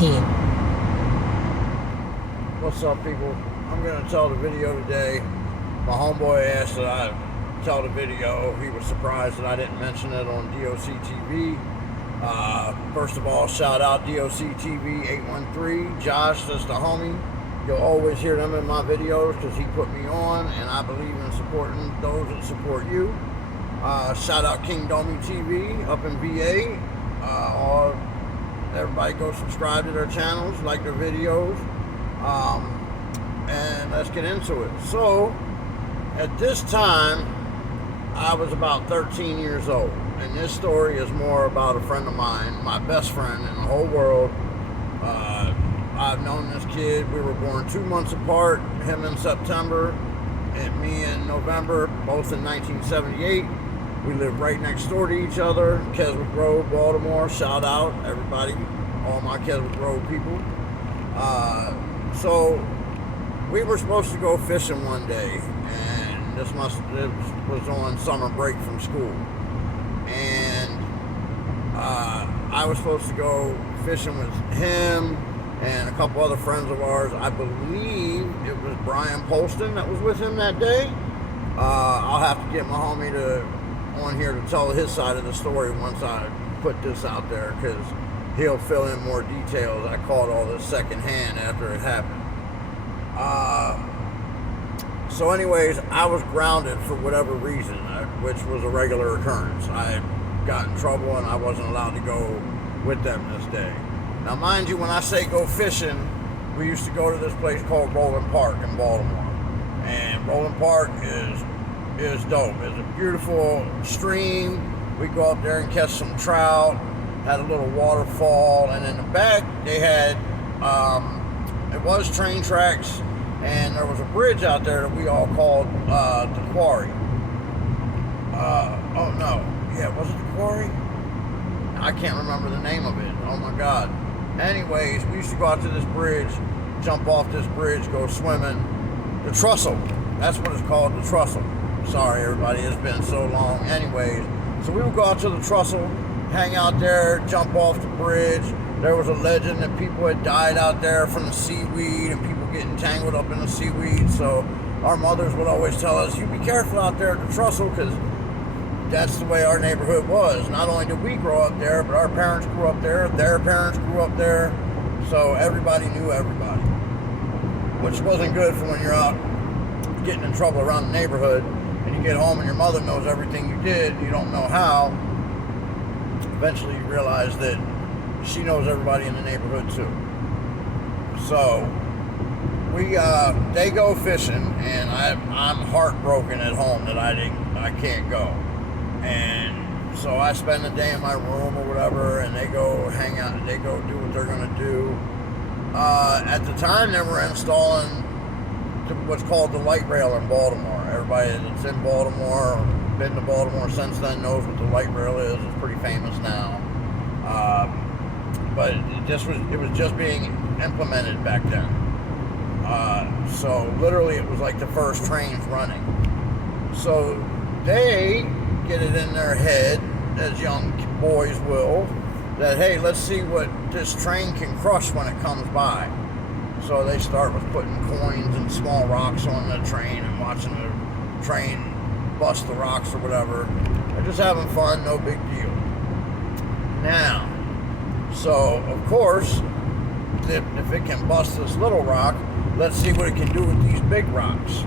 2018. What's up, people? I'm going to tell the video today. My homeboy asked that I tell the video. He was surprised that I didn't mention it on DOC TV. First of all, shout out DOC TV 813. Josh, that's the homie. You'll always hear them in my videos because he put me on, and I believe in supporting those that support you. Shout out King Domi TV up in VA. Everybody go subscribe to their channels, like their videos, and let's get into it. So, at this time, I was about 13 years old, and this story is more about a friend of mine, my best friend in the whole world. I've known this kid. We were born 2 months apart, him in September and me in November, both in 1978. We live right next door to each other, Keswick Road, Baltimore. Shout out, everybody, all my Keswick Road people. So we were supposed to go fishing one day, and it was on summer break from school. And I was supposed to go fishing with him and a couple other friends of ours. I believe it was Brian Polston that was with him that day. I'll have to get my homie on here to tell his side of the story once I put this out there, because he'll fill in more details. I caught all this secondhand after it happened. So anyways, I was grounded for whatever reason, which was a regular occurrence. I got in trouble and I wasn't allowed to go with them this day. Now mind you, when I say go fishing, we used to go to this place called Rolling Park in Baltimore. And Rolling Park is dope. It's a beautiful stream. We go up there and catch some trout, had a little waterfall, and in the back they had, it was train tracks, and there was a bridge out there that we all called the Quarry. Oh no, yeah, was it the Quarry? I can't remember the name of it. Oh my God. Anyways, we used to go out to this bridge, jump off this bridge, go swimming. The trestle, that's what it's called, the trestle. Sorry everybody, it's been so long. Anyways, so we would go out to the trestle, hang out there, jump off the bridge. There was a legend that people had died out there from the seaweed and people getting tangled up in the seaweed. So our mothers would always tell us, you be careful out there at the trestle, because that's the way our neighborhood was. Not only did we grow up there, but our parents grew up there, their parents grew up there. So everybody knew everybody, which wasn't good for when you're out getting in trouble around the neighborhood and you get home and your mother knows everything you did, you don't know how. Eventually you realize that she knows everybody in the neighborhood too. So they go fishing, and I'm heartbroken at home that I can't go. And so I spend the day in my room or whatever, and they go hang out, they go do what they're gonna do. At the time they were installing what's called the light rail in Baltimore. Everybody that's in Baltimore or been to Baltimore since then knows what the light rail is. It's pretty famous now. But it was just being implemented back then. So literally it was like the first trains running. So they get it in their head, as young boys will, that hey, let's see what this train can crush when it comes by. So they start with putting coins and small rocks on the train and watching the train bust the rocks or whatever. They're just having fun, no big deal. Now, so of course, if it can bust this little rock, let's see what it can do with these big rocks.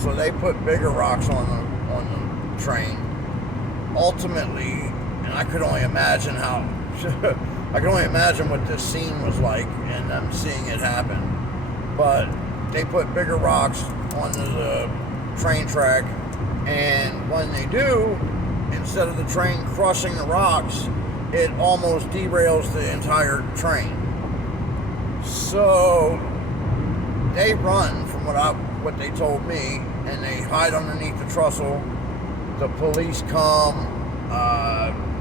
So they put bigger rocks on the train. Ultimately, and I could only imagine what this scene was like and them seeing it happen. But they put bigger rocks on the train track, and when they do, instead of the train crushing the rocks, it almost derails the entire train. So they run, from what they told me, and they hide underneath the trestle. The police come.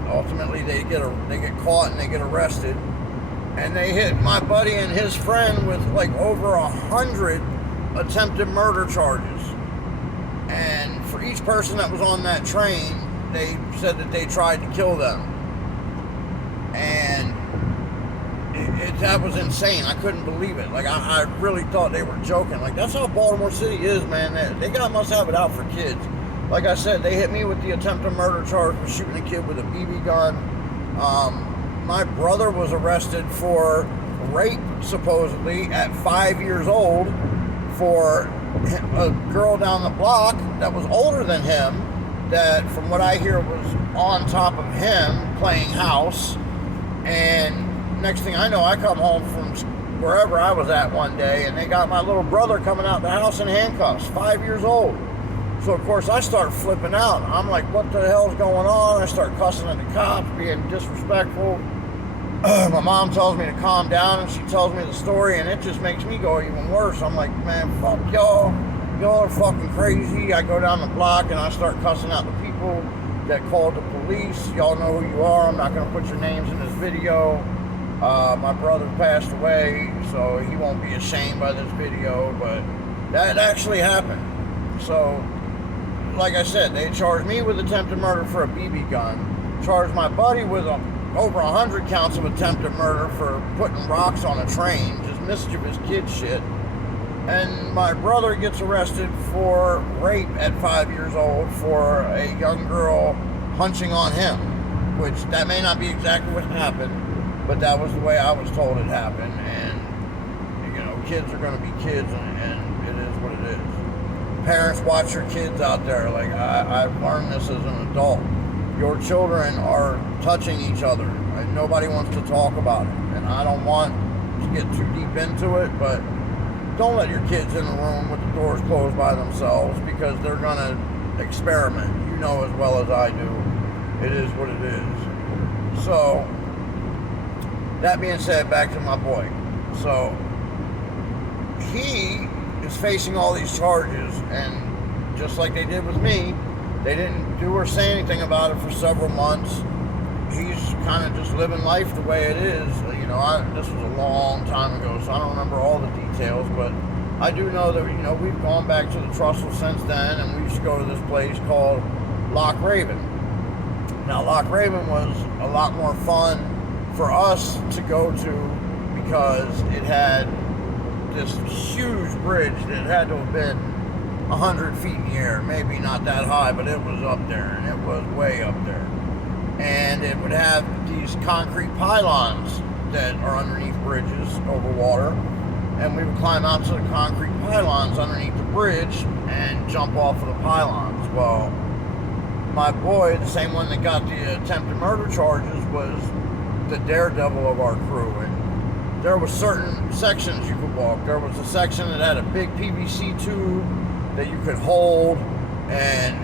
Ultimately, they get caught and they get arrested, and they hit my buddy and his friend with like over 100 attempted murder charges. And for each person that was on that train, they said that they tried to kill them. And that was insane. I couldn't believe it. Like, I really thought they were joking. Like, that's how Baltimore City is, man. Must have it out for kids. Like I said, they hit me with the attempted murder charge for shooting a kid with a BB gun. My brother was arrested for rape, supposedly, at 5 years old for a girl down the block that was older than him, that, from what I hear, was on top of him playing house. And next thing I know, I come home from wherever I was at one day, and they got my little brother coming out the house in handcuffs, 5 years old. So, of course, I start flipping out. I'm like, what the hell's going on? I start cussing at the cops, being disrespectful. My mom tells me to calm down, and she tells me the story, and it just makes me go even worse. I'm like, man, fuck y'all. Y'all are fucking crazy. I go down the block, and I start cussing out the people that called the police. Y'all know who you are. I'm not going to put your names in this video. My brother passed away, so he won't be ashamed by this video, but that actually happened. So, like I said, they charged me with attempted murder for a BB gun, charged my buddy with over 100 counts of attempted murder for putting rocks on a train, just mischievous kid shit. And my brother gets arrested for rape at 5 years old for a young girl hunching on him, which that may not be exactly what happened, but that was the way I was told it happened. And, you know, kids are going to be kids, and it is what it is. Parents, watch your kids out there. Like, I've learned this as an adult. Your children are touching each other. Right? Nobody wants to talk about it. And I don't want to get too deep into it, but don't let your kids in the room with the doors closed by themselves, because they're going to experiment. You know as well as I do. It is what it is. So, that being said, back to my boy. So, he is facing all these charges, and just like they did with me, they didn't do or say anything about it for several months. He's kind of just living life the way it is. You know, this was a long time ago, so I don't remember all the details, but I do know that, you know, we've gone back to the Trussell since then, and we used to go to this place called Loch Raven. Now, Loch Raven was a lot more fun for us to go to because it had this huge bridge that had to have been 100 feet in the air, maybe not that high, but it was up there, and it was way up there. And it would have these concrete pylons that are underneath bridges over water, and we would climb out to the concrete pylons underneath the bridge and jump off of the pylons. Well, my boy, the same one that got the attempted murder charges, was the daredevil of our crew, and there were certain sections you could walk. There was a section that had a big PVC tube that you could hold, and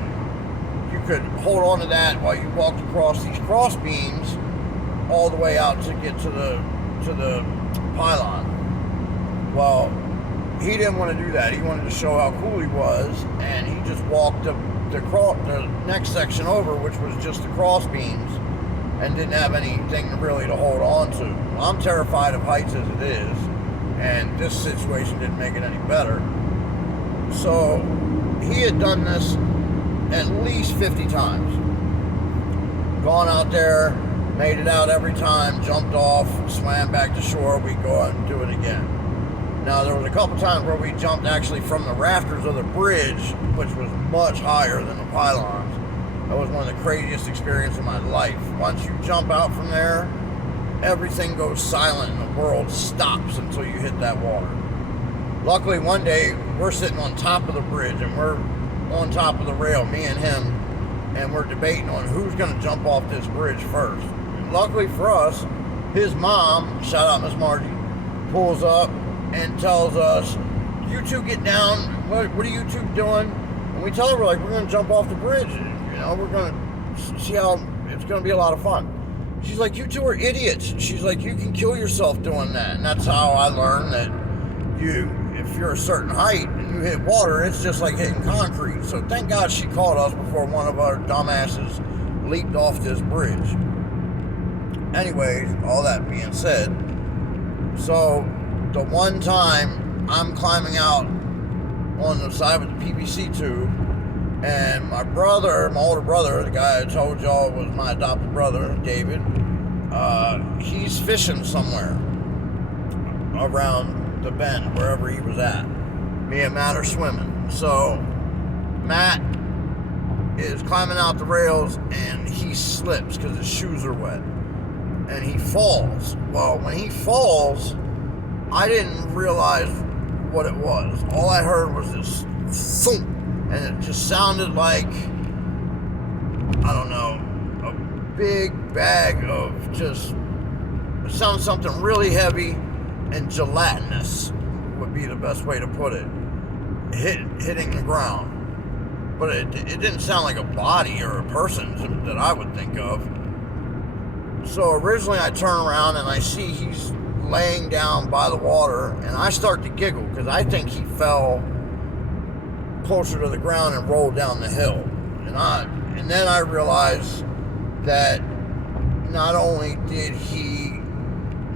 you could hold on to that while you walked across these cross beams all the way out to get to the pylon. Well, he didn't want to do that. He wanted to show how cool he was, and he just walked the next section over, which was just the cross beams, and didn't have anything really to hold on to. I'm terrified of heights as it is, and this situation didn't make it any better. So he had done this at least 50 times. Gone out there, made it out every time, jumped off, swam back to shore, we'd go out and do it again. Now, there was a couple times where we jumped actually from the rafters of the bridge, which was much higher than the pylons. That was one of the craziest experiences of my life. Once you jump out from there, everything goes silent and the world stops until you hit that water. Luckily, one day, we're sitting on top of the bridge, and we're on top of the rail, me and him, and we're debating on who's going to jump off this bridge first. And luckily for us, his mom, shout out Miss Margie, pulls up and tells us, you two get down, what are you two doing? And we tell her, we're going to jump off the bridge. You know, we're going to see how it's going to be a lot of fun. She's like, you two are idiots. She's like, you can kill yourself doing that. And that's how I learned that if you're a certain height and you hit water, it's just like hitting concrete. So thank God she caught us before one of our dumbasses leaped off this bridge. Anyways, all that being said, so the one time I'm climbing out on the side with the PVC tube, and my brother, my older brother, the guy I told y'all was my adopted brother, David, he's fishing somewhere. around the bend, wherever he was at. Me and Matt are swimming. So Matt is climbing out the rails and he slips because his shoes are wet. And he falls. Well, when he falls, I didn't realize what it was. All I heard was this thump, and it just sounded like, I don't know, a big bag of just, it sounded something really heavy and gelatinous would be the best way to put it, hitting the ground. But it didn't sound like a body or a person that I would think of. So originally I turn around and I see he's laying down by the water, and I start to giggle because I think he fell closer to the ground and rolled down the hill. And then I realized that not only did he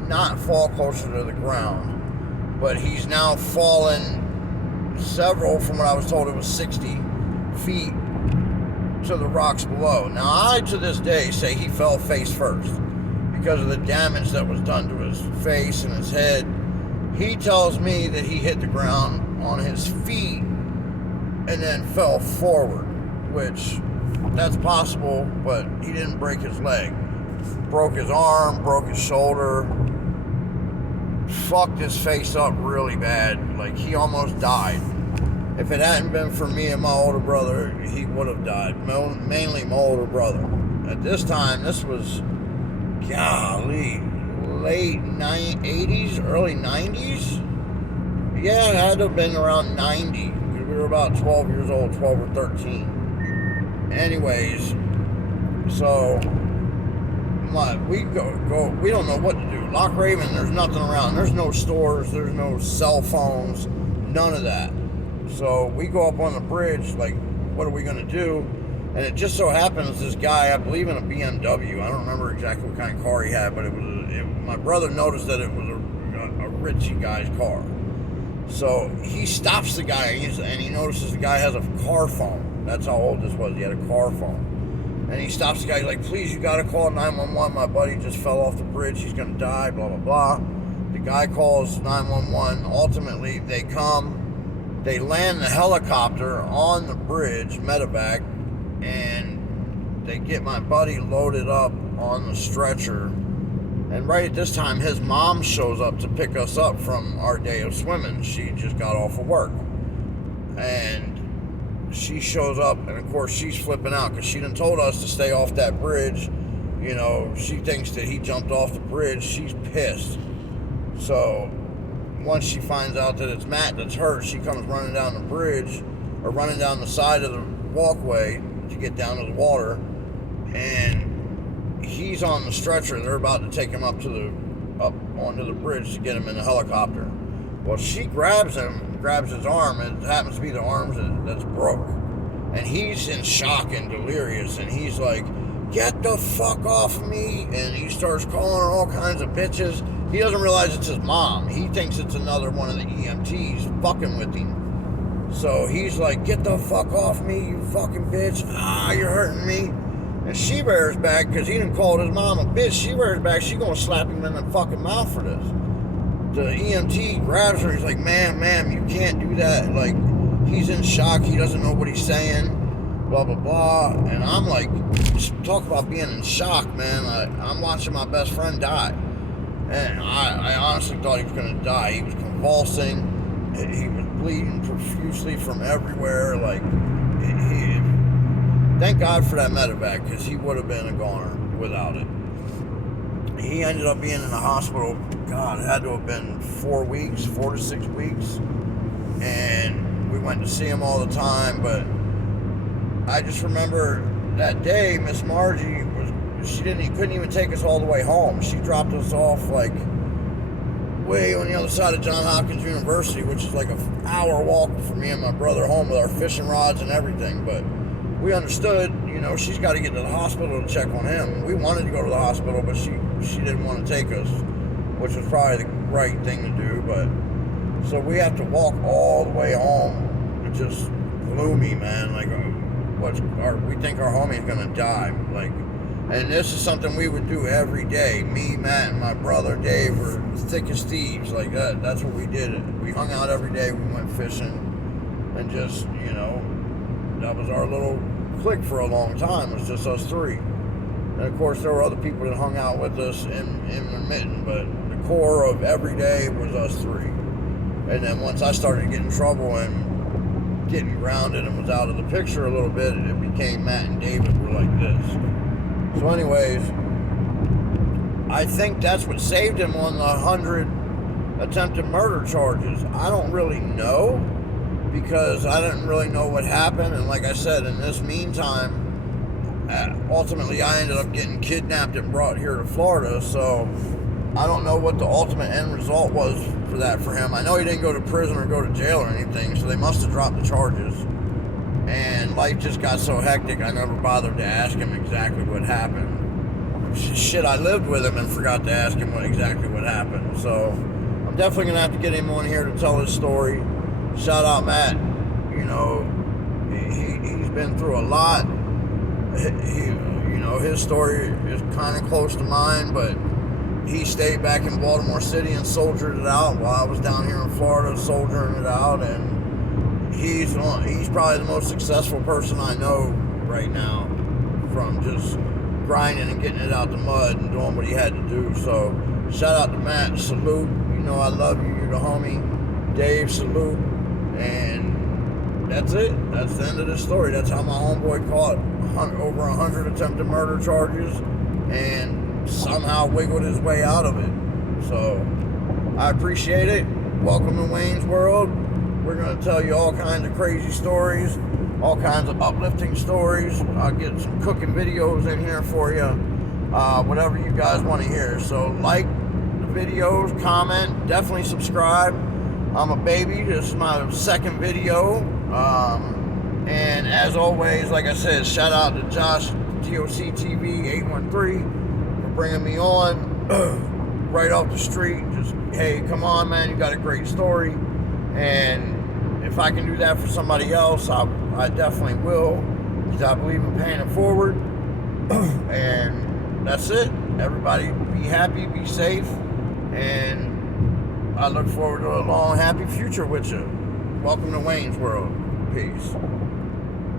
not fall closer to the ground, but he's now fallen several, from what I was told it was 60 feet to the rocks below. Now I, to this day, say he fell face first because of the damage that was done to his face and his head. He tells me that he hit the ground on his feet and then fell forward, which that's possible, but he didn't break his leg. Broke his arm, broke his shoulder, fucked his face up really bad. Like, he almost died. If it hadn't been for me and my older brother, he would have died. Mainly my older brother. At this time, this was, golly, late 80s, early 90s? Yeah, it had to have been around 90. We were about 12 years old, 12 or 13. Anyways, so we go. We don't know what to do. Loch Raven, there's nothing around. There's no stores. There's no cell phones. None of that. So we go up on the bridge, like, what are we going to do? And it just so happens this guy, I believe in a BMW, I don't remember exactly what kind of car he had, but my brother noticed that it was a Richie guy's car. So he stops the guy, and he notices the guy has a car phone. That's how old this was. He had a car phone. And he stops the guy, he's like, please, you got to call 911. My buddy just fell off the bridge. He's going to die, blah, blah, blah. The guy calls 911. Ultimately, they come. They land the helicopter on the bridge, medevac, and they get my buddy loaded up on the stretcher. And right at this time, his mom shows up to pick us up from our day of swimming. She just got off of work. And she shows up, and of course, she's flipping out because she done told us to stay off that bridge. You know, she thinks that he jumped off the bridge. She's pissed. So once she finds out that it's Matt that's hurt, she comes running down the bridge, or running down the side of the walkway to get down to the water, and he's on the stretcher. They're about to take him up onto the bridge to get him in the helicopter. Well, she grabs him, grabs his arm, and it happens to be the arm that's broke, and he's in shock and delirious, and he's like, get the fuck off me, and he starts calling her all kinds of bitches. He doesn't realize it's his mom. He thinks it's another one of the EMTs fucking with him. So he's like, get the fuck off me, you fucking bitch. You're hurting me. And she bears back, because he done called his mom a bitch. She bears back, she gonna slap him in the fucking mouth for this. The EMT grabs her, he's like, ma'am, you can't do that. Like, he's in shock, he doesn't know what he's saying, blah, blah, blah. And I'm like, talk about being in shock, man. I'm watching my best friend die. And I honestly thought he was going to die. He was convulsing. He was bleeding profusely from everywhere. Like, thank God for that medevac, because he would have been a goner without it. He ended up being in the hospital, God, it had to have been 4 to 6 weeks. And we went to see him all the time. But I just remember that day, Miss Margie couldn't even take us all the way home. She dropped us off like way on the other side of Johns Hopkins University, which is like an hour walk for me and my brother home with our fishing rods and everything. But we understood, you know, she's got to get to the hospital to check on him. We wanted to go to the hospital, but she didn't want to take us, which was probably the right thing to do. But so we have to walk all the way home. It's just gloomy, man. Like, we think our homie's gonna die. Like, And this is something we would do every day. Me, Matt, and my brother Dave were thick as thieves. Like that's what we did. We hung out every day. We went fishing, and just, that was our little clique for a long time. It was just us three. And of course, there were other people that hung out with us in intermittent, but the core of every day was us three. And then once I started getting in trouble and getting grounded and was out of the picture a little bit, it became Matt and David were like this. So anyways, I think that's what saved him on the 100 attempted murder charges. I don't really know, because I didn't really know what happened. And like I said, in this meantime, ultimately I ended up getting kidnapped and brought here to Florida. So I don't know what the ultimate end result was for him. I know he didn't go to prison or go to jail or anything, so they must have dropped the charges. And life just got so hectic, I never bothered to ask him exactly what happened. Shit, I lived with him and forgot to ask him exactly what happened. So I'm definitely going to have to get him on here to tell his story. Shout out Matt. He's been through a lot. His story is kind of close to mine, but he stayed back in Baltimore City and soldiered it out while I was down here in Florida soldiering it out. And he's probably the most successful person I know right now, from just grinding and getting it out the mud and doing what he had to do. So shout out to Matt, salute. I love you. You're the homie. Dave, salute. And that's it. That's the end of the story. That's how my homeboy caught over 100 attempted murder charges and somehow wiggled his way out of it. So I appreciate it. Welcome to Wayne's World. We're going to tell you all kinds of crazy stories, all kinds of uplifting stories. I'll get some cooking videos in here for you, whatever you guys want to hear. So like the videos, comment, definitely subscribe. I'm a baby. This is my second video. And as always, like I said, shout out to Josh, TOCTV 813, for bringing me on right off the street. Just, hey, come on, man, you got a great story. And if I can do that for somebody else, I definitely will, because I believe in paying it forward. And that's it. Everybody be happy, be safe, and I look forward to a long, happy future with you. Welcome to Wayne's World. Peace.